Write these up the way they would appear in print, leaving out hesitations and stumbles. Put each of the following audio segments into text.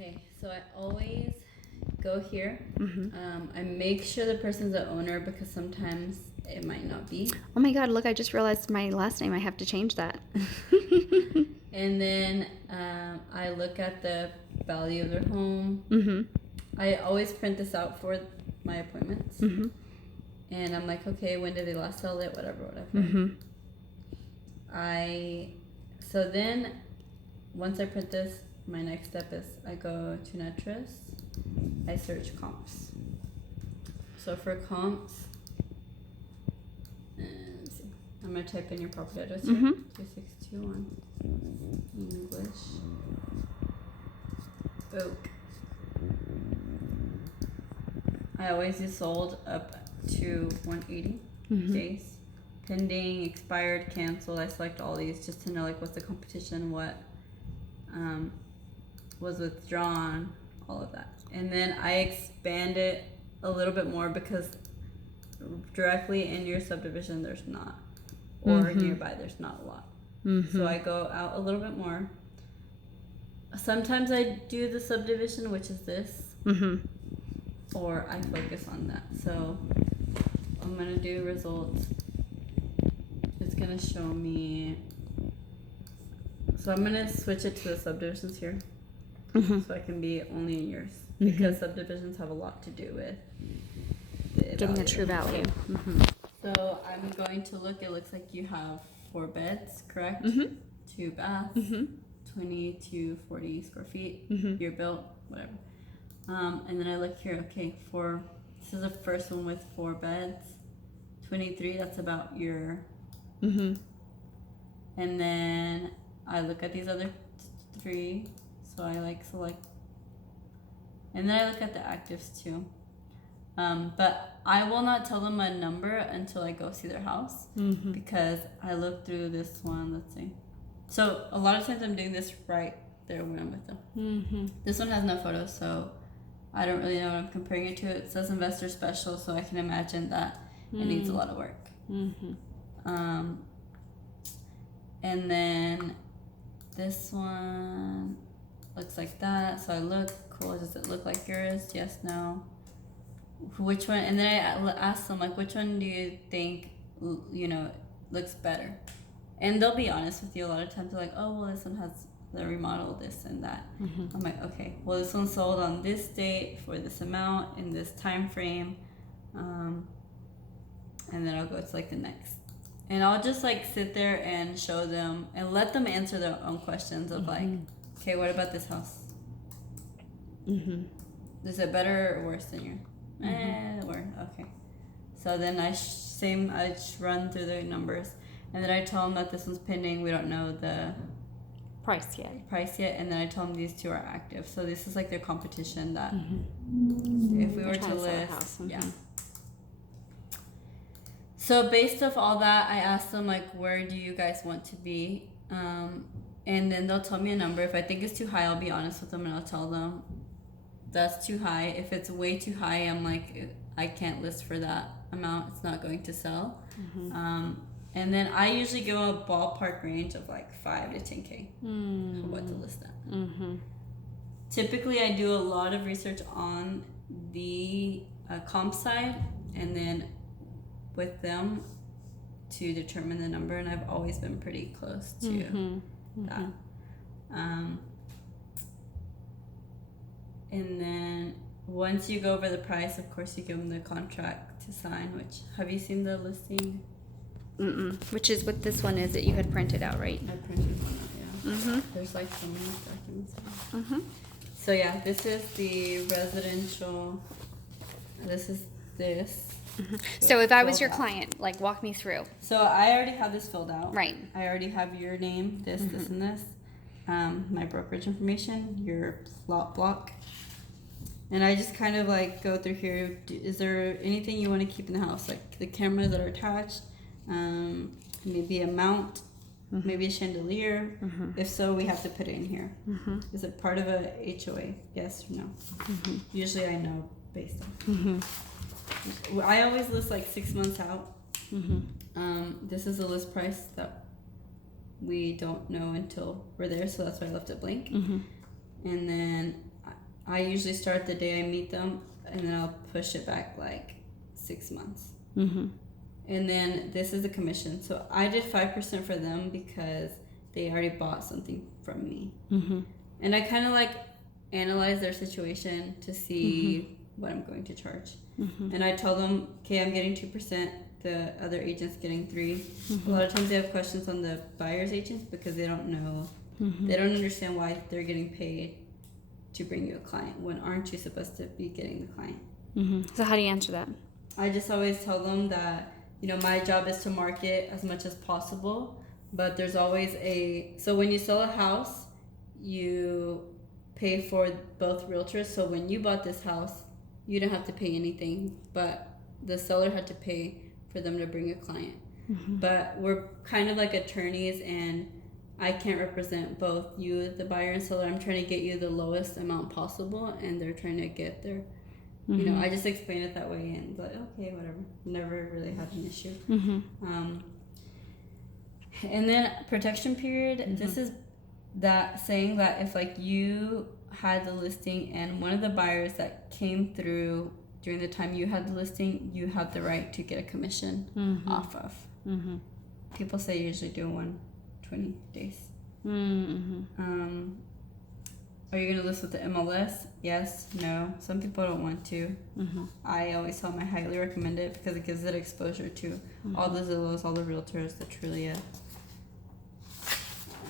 Okay, so I always go here. Mm-hmm. I make sure the person's the owner because sometimes it might not be. Oh my God, look, I just realized my last name. I have to change that. And then I look at the value of their home. Mm-hmm. I always print this out for my appointments. Mm-hmm. And I'm like, okay, when did they last sell it? Whatever. Mm-hmm. So then once I print this, my next step is I go to Netris. I search comps. So for comps, let me see. I'm gonna type in your property address here. Mm-hmm. 2621 English Oak. I always do sold up to 180 Mm-hmm. days. Pending, expired, canceled. I select all these just to know like what's the competition, what was withdrawn, all of that. And then I expand it a little bit more because directly in your subdivision there's not, or Mm-hmm. nearby there's not a lot. Mm-hmm. So I go out a little bit more. Sometimes I do the subdivision, which is this, Mm-hmm. or I focus on that. So I'm gonna do results. It's gonna show me. So I'm gonna switch it to the subdivisions here, Mm-hmm. so I can be only in yours Mhm. because subdivisions have a lot to do with Getting a true value. Mm-hmm. So I'm going to look. It looks like you have 4 beds, correct? Mm-hmm. 2 baths, Mm-hmm. 20 to 40 square feet. Mm-hmm. You're built, whatever. And then I look here. Okay, this is the first one with 4 beds. 23. That's about your. Mm-hmm. And then I look at these other 3. So I like select. And then I look at the actives too. But I will not tell them a number until I go see their house, Mm-hmm. because I look through this one. Let's see. So a lot of times I'm doing this right there when I'm with them. Mm-hmm. This one has no photos, so I don't really know what I'm comparing it to. It says investor special, so I can imagine that it needs a lot of work. Mm-hmm. And then this one looks like that. So I look, cool. Does it look like yours? Yes, no. Which one? And then I ask them, like, which one do you think, looks better? And they'll be honest with you. A lot of times they're like, oh, well, this one has the remodel, this and that. Mm-hmm. I'm like, okay, well, this one sold on this date for this amount in this time frame. And then I'll go to like the next. And I'll just like sit there and show them and let them answer their own questions of like, okay, what about this house? Mm-hmm. Is it better or worse than yours? Okay. So then I run through the numbers, and then I tell them that this one's pending. We don't know the Price yet. and then I tell them these 2 are active. So this is like their competition that Mm-hmm. if we were They're trying to to sell a list, house. yeah. So based off all that, I ask them like, where do you guys want to be? And then they'll tell me a number. If I think it's too high, I'll be honest with them and I'll tell them that's too high. If it's way too high, I'm like, I can't list for that amount. It's not going to sell. Mm-hmm. And then I usually give a ballpark range of like 5 to 10K Mm-hmm. for what to list at. Mm-hmm. Typically, I do a lot of research on the comp side, and then with them to determine the number, and I've always been pretty close to Mm-hmm. that. And then once you go over the price, of course, you give them the contract to sign. Which, have you seen the listing? Mm-mm. Which is what this one is that you had printed out, right? I printed one out. Yeah. Mm-hmm. There's like so many documents. Mm-hmm. So yeah, this is the residential. This is this. Mm-hmm. So if I was filled your out. client, like walk me through. So I already have this filled out. Right. I already have your name, this, this, and this. My brokerage information, your plot block. And I just kind of like go through here. Is there anything you want to keep in the house? Like the cameras that are attached, maybe a mount, maybe a chandelier. If so, we have to put it in here. Is it part of a HOA? Yes or no? Usually I know based on. I always list like 6 months out. This is the list price that we don't know until we're there, so that's why I left it blank. And then I usually start the day I meet them, and then I'll push it back like 6 months. And then this is the commission. So I did 5% for them because they already bought something from me. And I kind of like analyze their situation to see what I'm going to charge. And I tell them, okay, I'm getting 2%. The other agent's getting 3%. A lot of times they have questions on the buyer's agents because they don't know, they don't understand why they're getting paid to bring you a client. When aren't you supposed to be getting the client? So how do you answer that? I just always tell them that, you know, my job is to market as much as possible, but there's always so when you sell a house, you pay for both realtors. So when you bought this house, you didn't have to pay anything, but the seller had to pay for them to bring a client. But we're kind of like attorneys, and I can't represent both you, the buyer and seller. I'm trying to get you the lowest amount possible, and they're trying to get their, you know, I just explain it that way, and like, okay, whatever. Never really had an issue. And then protection period. This is that saying that if like you had the listing and one of the buyers that came through during the time you had the listing, you have the right to get a commission off of. People say usually do 120 days. Are you going to list with the MLS? Yes, no. Some people don't want to. I always tell them I highly recommend it because it gives it exposure to all the Zillows, all the realtors, the Trulia.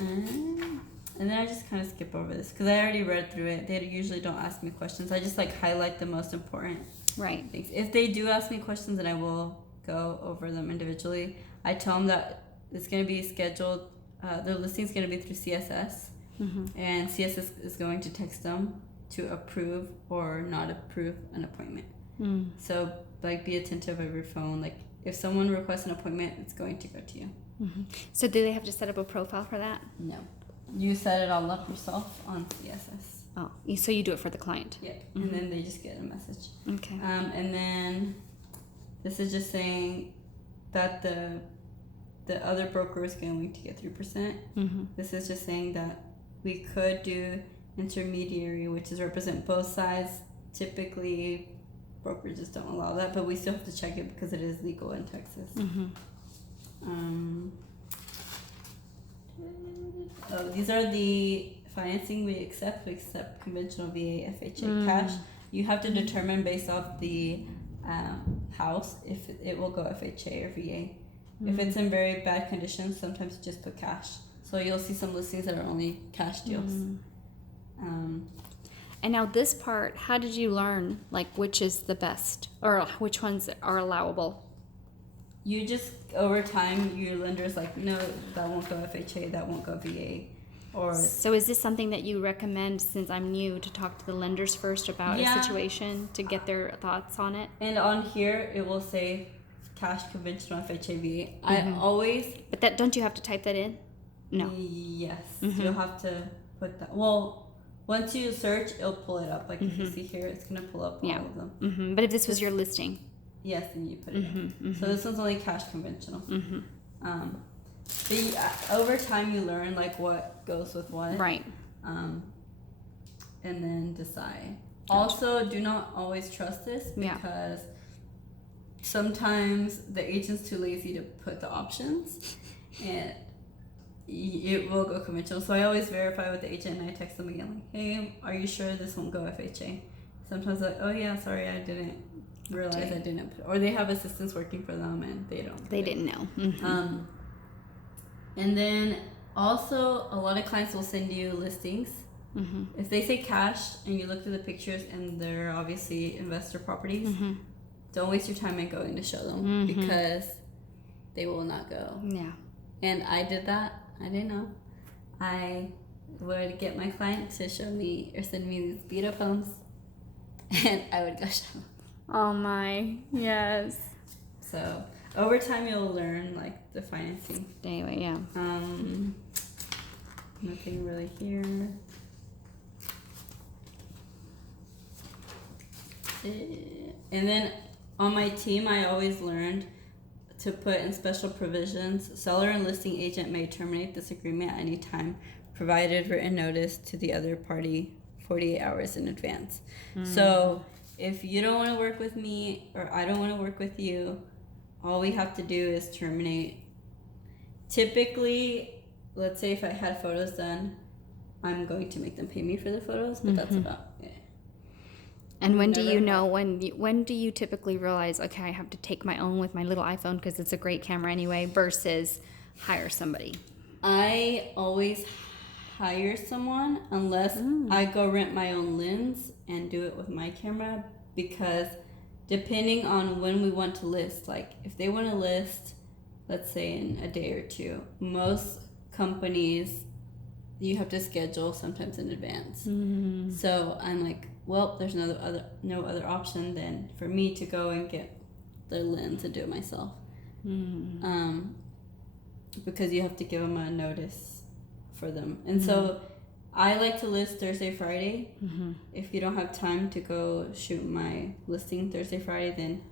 And then I just kind of skip over this because I already read through it. They usually don't ask me questions. I just like highlight the most important things. If they do ask me questions, then I will go over them individually. I tell them that it's going to be scheduled. Their listing is going to be through CSS, and CSS is going to text them to approve or not approve an appointment. So like be attentive of your phone. Like if someone requests an appointment, it's going to go to you. So do they have to set up a profile for that? No. You set it all up yourself on CSS. Oh, so you do it for the client? Yeah. And then they just get a message. Okay. And then this is just saying that the other broker is going to get 3%. This is just saying that we could do intermediary, which is represent both sides. Typically, brokerages don't allow that, but we still have to check it because it is legal in Texas. These are the financing we accept. We accept conventional VA, FHA, cash. You have to determine based off the house if it will go FHA or VA. If it's in very bad condition, sometimes you just put cash. So you'll see some listings that are only cash deals. And now this part, how did you learn like which is the best or which ones are allowable? You just, over time, your lender's like, no, that won't go FHA, that won't go VA. So is this something that you recommend, since I'm new, to talk to the lenders first about a situation to get their thoughts on it? And on here, it will say cash, conventional, FHA, VA. I always... But that, don't you have to type that in? No. Yes. You'll have to put that... Well, once you search, it'll pull it up. Like if you see here, it's going to pull up all of them. But if this was your listing... Yes, and you put it in. So this one's only cash conventional. Over time, you learn like what goes with what. Right. And then decide. Gotcha. Also, do not always trust this because sometimes the agent's too lazy to put the options, and it will go conventional. So I always verify with the agent, and I text them again like, "Hey, are you sure this won't go FHA?" Sometimes like, "Oh yeah, sorry, I didn't realize I didn't put," or they have assistants working for them and they don't. They didn't know. And then also a lot of clients will send you listings. If they say cash and you look through the pictures and they're obviously investor properties, don't waste your time in going to show them because they will not go. Yeah. And I did that. I didn't know. I would get my client to show me or send me these beat up homes, and I would go show them. Oh my, yes. So over time you'll learn like the financing. Anyway, yeah. Nothing really here. And then on my team, I always learned to put in special provisions. Seller and listing agent may terminate this agreement at any time, provided written notice to the other party 48 hours in advance. So if you don't want to work with me or I don't want to work with you, all we have to do is terminate. Typically, let's say if I had photos done, I'm going to make them pay me for the photos, but that's about it. And when do you know, when do you typically realize, okay, I have to take my own with my little iPhone because it's a great camera anyway, versus hire somebody? I always hire someone unless I go rent my own lens and do it with my camera, because depending on when we want to list, like if they want to list, let's say in a day or two, most companies you have to schedule sometimes in advance. So I'm like, well, there's no other option than for me to go and get the lens and do it myself. Because you have to give them a notice for them. And so I like to list Thursday, Friday. If you don't have time to go shoot my listing Thursday, Friday, then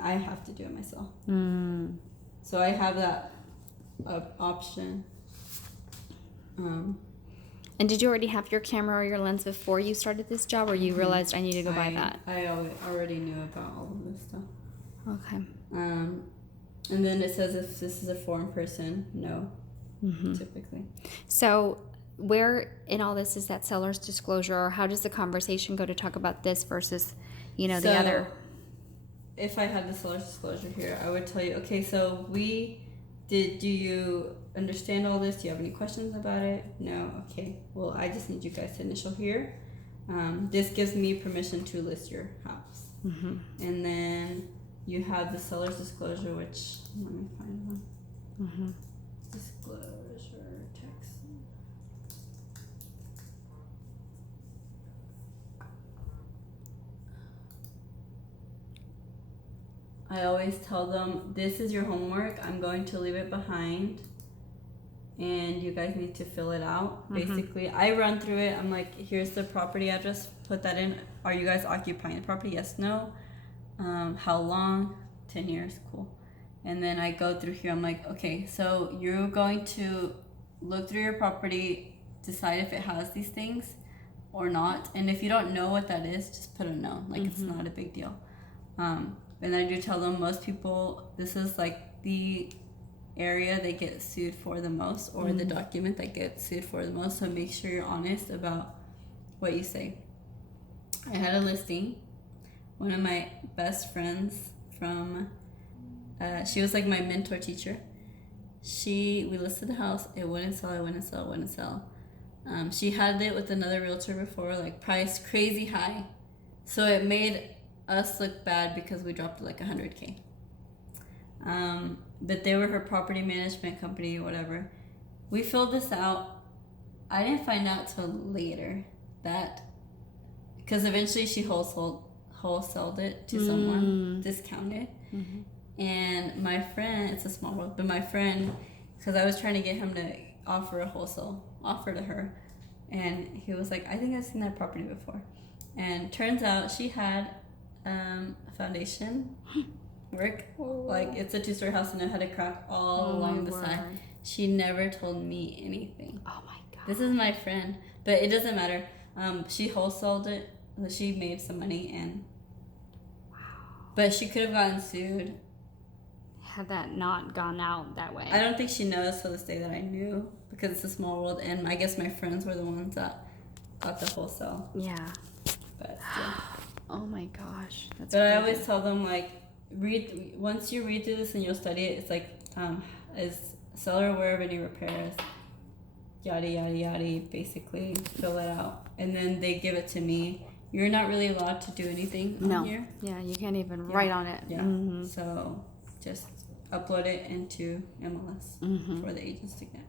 I have to do it myself. So I have that option. And did you already have your camera or your lens before you started this job, or you realized I need to go buy that? I already knew about all of this stuff. Okay. And then it says if this is a foreign person, no, typically. So where in all this is that seller's disclosure, or how does the conversation go to talk about this versus, the other? If I had the seller's disclosure here, I would tell you, okay, so do you understand all this? Do you have any questions about it? No? Okay. Well, I just need you guys to initial here. This gives me permission to list your house. And then you have the seller's disclosure, which, let me find one. Disclosure text. I always tell them, this is your homework. I'm going to leave it behind. And you guys need to fill it out. Basically, I run through it. I'm like, here's the property address. Put that in. Are you guys occupying the property? Yes, no. How long? 10 years. Cool. And then I go through here. I'm like, okay, so you're going to look through your property, decide if it has these things or not. And if you don't know what that is, just put a no. Like, it's not a big deal. And I do tell them, most people, this is like the area they get sued for the most, or the document that gets sued for the most. So make sure you're honest about what you say. I had a listing. One of my best friends from, she was like my mentor teacher. We listed the house. It wouldn't sell. She had it with another realtor before, like price crazy high. So it made us look bad because we dropped like $100K. But they were her property management company or whatever. We filled this out. I didn't find out till later that, because eventually she wholesaled it to someone, discounted. And my friend, it's a small world, but my friend, because I was trying to get him to offer a wholesale offer to her, and he was like, I think I've seen that property before. And turns out she had foundation work. Like, it's a 2-story house and it had a crack all along the side. She never told me anything. Oh my god. This is my friend, but it doesn't matter. She wholesaled it. She made some money, and but she could have gotten sued Had that not gone out that way. I don't think she knows to this day that I knew, because it's a small world, and I guess my friends were the ones that got the wholesale. Yeah. But yeah. Oh my gosh, that's. But crazy. I always tell them, like, once you read through this and you'll study it, it's like, is seller aware of any repairs? Yada yada yada. Basically, fill it out, and then they give it to me. You're not really allowed to do anything on here. Yeah, you can't even write on it. Yeah. So just upload it into MLS for the agents to get.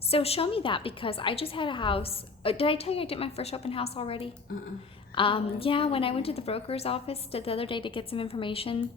So show me that, because I just had a house. Did I tell you I did my first open house already? Yeah, when I went to the broker's office the other day to get some information,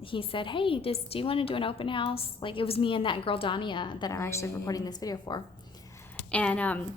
he said, hey, do you want to do an open house? Like, it was me and that girl, Dania, that I'm actually recording this video for. And